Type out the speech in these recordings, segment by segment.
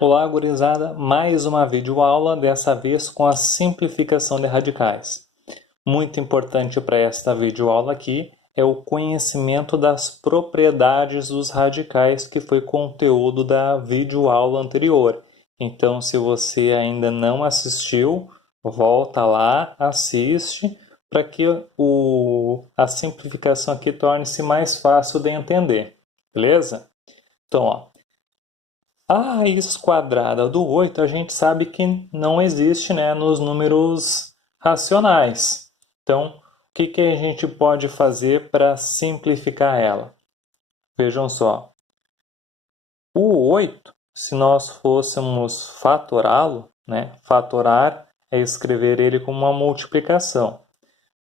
Olá, gurizada! Mais uma videoaula, dessa vez com a simplificação de radicais. Muito importante para esta videoaula aqui é o conhecimento das propriedades dos radicais, que foi conteúdo da videoaula anterior. Então, se você ainda não assistiu, volta lá, assiste, para que a simplificação aqui torne-se mais fácil de entender. Beleza? Então, ó. A raiz quadrada do 8 a gente sabe que não existe, né, nos números racionais. Então, o que a gente pode fazer para simplificar ela? Vejam só. O 8, se nós fôssemos fatorá-lo, né, fatorar é escrever ele como uma multiplicação.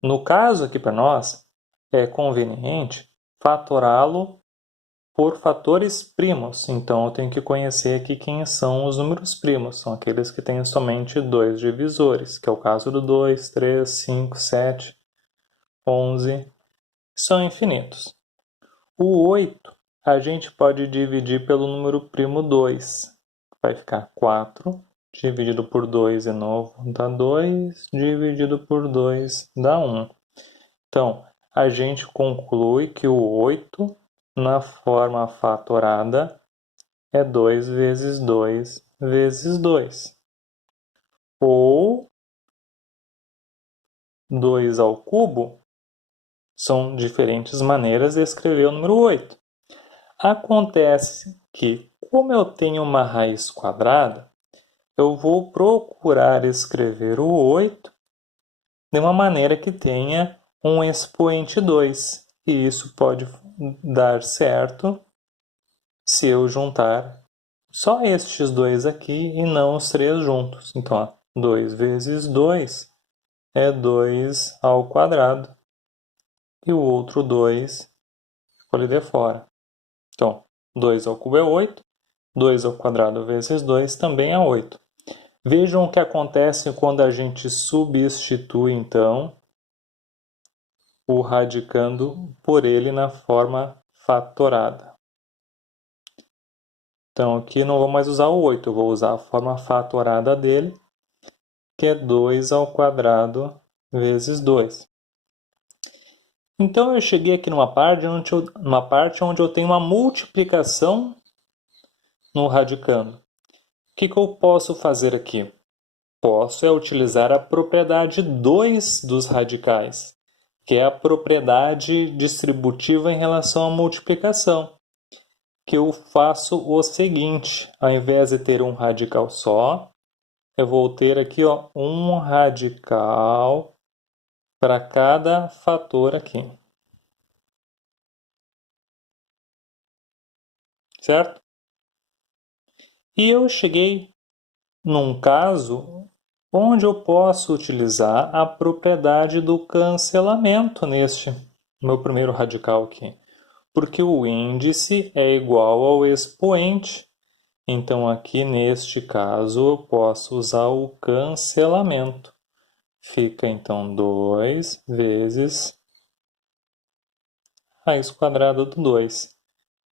No caso aqui para nós, é conveniente fatorá-lo por fatores primos. Então, eu tenho que conhecer aqui quem são os números primos. São aqueles que têm somente dois divisores, que é o caso do 2, 3, 5, 7, 11. São infinitos. O 8 a gente pode dividir pelo número primo 2. Vai ficar 4 dividido por 2 de novo dá 2, dividido por 2 dá 1. Então, a gente conclui que o 8 na forma fatorada é 2 vezes 2 vezes 2. Ou 2 ao cubo. São diferentes maneiras de escrever o número 8. Acontece que, como eu tenho uma raiz quadrada, eu vou procurar escrever o 8 de uma maneira que tenha um expoente 2. E isso pode dar certo se eu juntar só estes dois aqui e não os três juntos. Então, ó, 2 vezes 2 é 2 ao quadrado. E o outro 2 ficou ali de fora. Então, 2 ao cubo é 8. 2 ao quadrado vezes 2 também é 8. Vejam o que acontece quando a gente substitui, então, o radicando por ele na forma fatorada. Então, aqui não vou mais usar o 8, eu vou usar a forma fatorada dele, que é 2 ao quadrado vezes 2. Então, eu cheguei aqui numa parte onde eu tenho uma multiplicação no radicando. O que eu posso fazer aqui? Posso utilizar a propriedade 2 dos radicais, que é a propriedade distributiva em relação à multiplicação. Que eu faço o seguinte, ao invés de ter um radical só, eu vou ter aqui um radical para cada fator aqui. Certo? E eu cheguei num caso onde eu posso utilizar a propriedade do cancelamento neste meu primeiro radical aqui. Porque o índice é igual ao expoente. Então, aqui neste caso, eu posso usar o cancelamento. Fica, então, 2 vezes raiz quadrada do 2.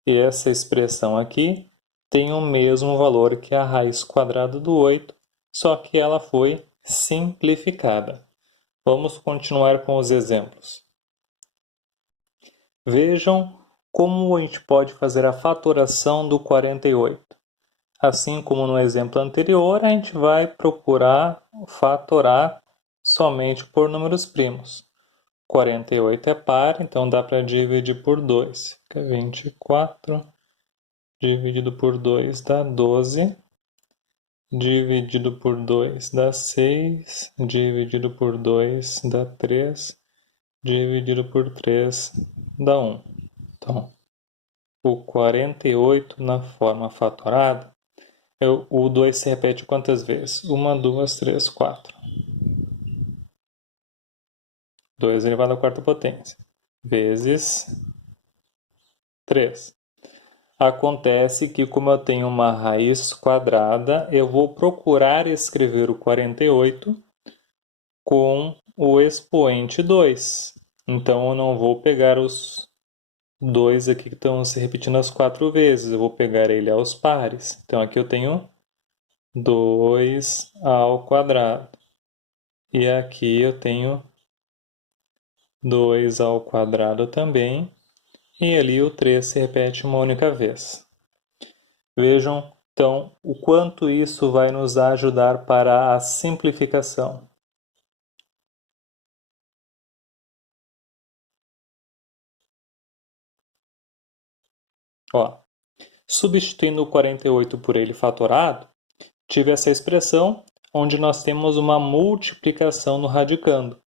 E essa expressão aqui tem o mesmo valor que a raiz quadrada do 8, só que ela foi simplificada. Vamos continuar com os exemplos. Vejam como a gente pode fazer a fatoração do 48. Assim como no exemplo anterior, a gente vai procurar fatorar somente por números primos. 48 é par, então dá para dividir por 2. Fica 24 dividido por 2 dá 12. Dividido por 2 dá 6. Dividido por 2 dá 3. Dividido por 3 dá 1. Então, o 48 na forma fatorada, o 2 se repete quantas vezes? 1, 2, 3, 4. 2 elevado à quarta potência, vezes 3. Acontece que, como eu tenho uma raiz quadrada, eu vou procurar escrever o 48 com o expoente 2. Então, eu não vou pegar os 2 aqui que estão se repetindo as 4 vezes, eu vou pegar ele aos pares. Então, aqui eu tenho 2 ao quadrado. E aqui eu tenho 2 ao quadrado também. E ali o 3 se repete uma única vez. Vejam, então, o quanto isso vai nos ajudar para a simplificação. Ó, substituindo o 48 por ele fatorado, tive essa expressão onde nós temos uma multiplicação no radicando.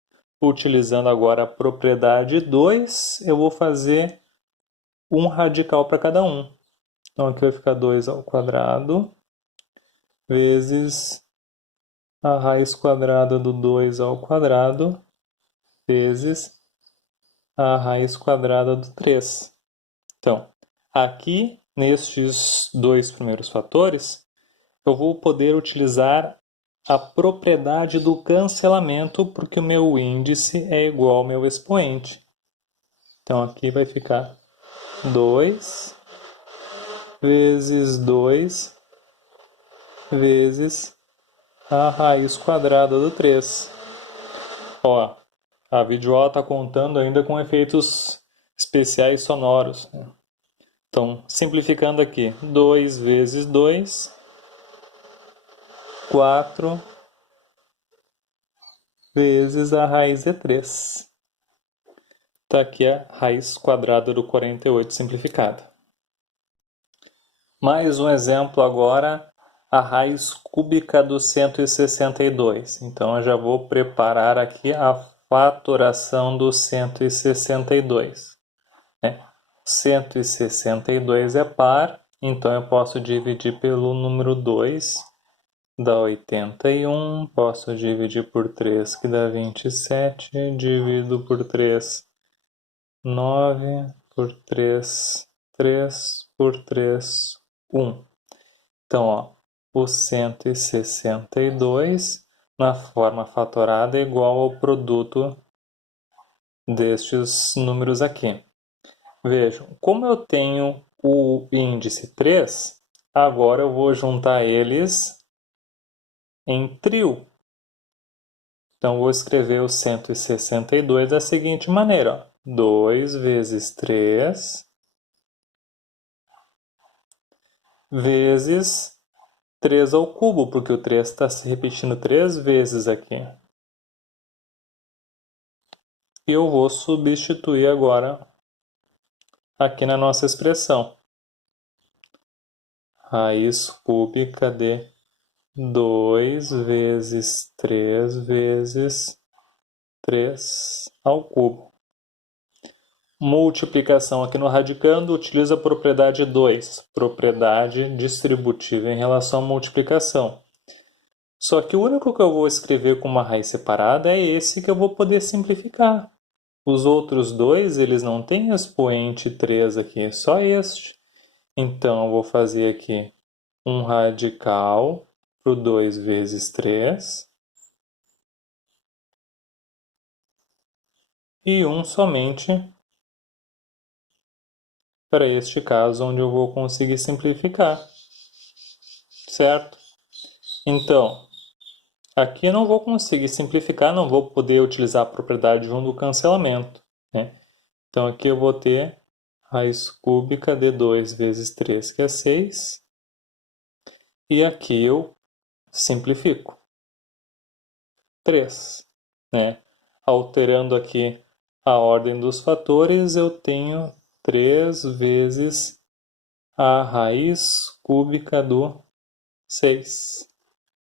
Utilizando agora a propriedade 2, eu vou fazer um radical para cada um. Então aqui vai ficar 2 ao quadrado vezes a raiz quadrada do 2 ao quadrado vezes a raiz quadrada do 3. Então, aqui, nestes dois primeiros fatores, eu vou poder utilizar a propriedade do cancelamento, porque o meu índice é igual ao meu expoente. Então, aqui vai ficar 2 vezes 2 vezes a raiz quadrada do 3. Ó, a videoaula está contando ainda com efeitos especiais sonoros. Então, simplificando aqui, 2 vezes 2, 4 vezes a raiz é 3. Está aqui a raiz quadrada do 48 simplificada. Mais um exemplo agora, a raiz cúbica do 162. Então, eu já vou preparar aqui a fatoração do 162. 162 é par, então eu posso dividir pelo número 2, dá 81, posso dividir por 3, que dá 27, divido por 3, 9, por 3, 3, por 3, 1. Então, ó, o 162 na forma fatorada é igual ao produto destes números aqui. Vejam, como eu tenho o índice 3, agora eu vou juntar eles em trio. Então, vou escrever o 162 da seguinte maneira, ó. 2 vezes 3 vezes 3 ao cubo, porque o 3 está se repetindo 3 vezes aqui. E eu vou substituir agora aqui na nossa expressão. Raiz cúbica de 2 vezes 3 vezes 3 ao cubo. Multiplicação aqui no radicando utiliza a propriedade 2, propriedade distributiva em relação à multiplicação. Só que o único que eu vou escrever com uma raiz separada é esse que eu vou poder simplificar. Os outros dois, eles não têm expoente 3 aqui, só este. Então, eu vou fazer aqui um radical para o 2 vezes 3 e um somente para este caso, onde eu vou conseguir simplificar, certo? Então, aqui eu não vou conseguir simplificar, não vou poder utilizar a propriedade 1 do cancelamento, né? Então, aqui eu vou ter raiz cúbica de 2 vezes 3, que é 6. E aqui eu simplifico. 3, né? Alterando aqui a ordem dos fatores, eu tenho 3 vezes a raiz cúbica do 6.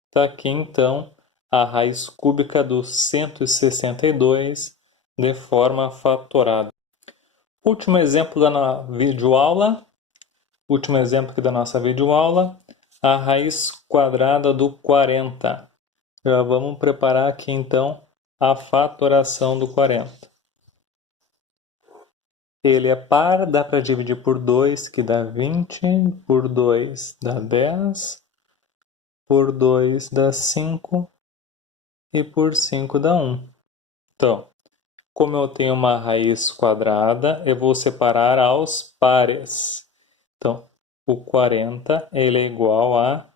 Está aqui, então, a raiz cúbica do 162 de forma fatorada. Último exemplo da videoaula. Último exemplo aqui da nossa videoaula. A raiz quadrada do 40. Já vamos preparar aqui, então, a fatoração do 40. Ele é par, dá para dividir por 2, que dá 20, por 2 dá 10, por 2 dá 5 e por 5 dá 1. Então, como eu tenho uma raiz quadrada, eu vou separar aos pares. Então, o 40 ele é igual a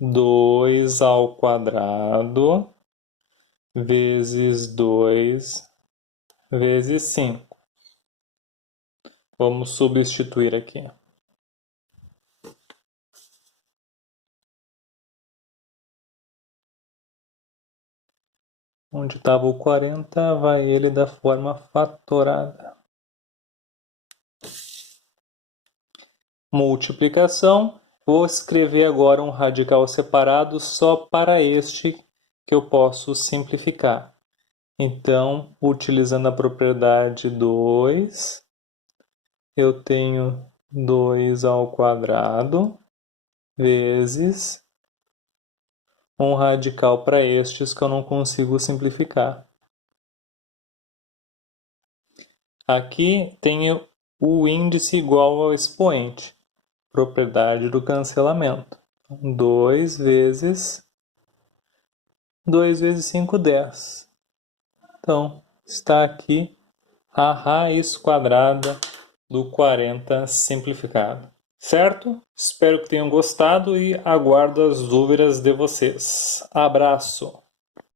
2 ao quadrado vezes 2 vezes 5. Vamos substituir aqui. Onde estava o 40, vai ele da forma fatorada. Multiplicação. Vou escrever agora um radical separado só para este que eu posso simplificar. Então, utilizando a propriedade 2, eu tenho 2 ao quadrado vezes um radical para estes que eu não consigo simplificar. Aqui tenho o índice igual ao expoente, propriedade do cancelamento. 2 vezes 5, 10. Então, está aqui a raiz quadrada do 40 simplificado. Certo? Espero que tenham gostado e aguardo as dúvidas de vocês. Abraço!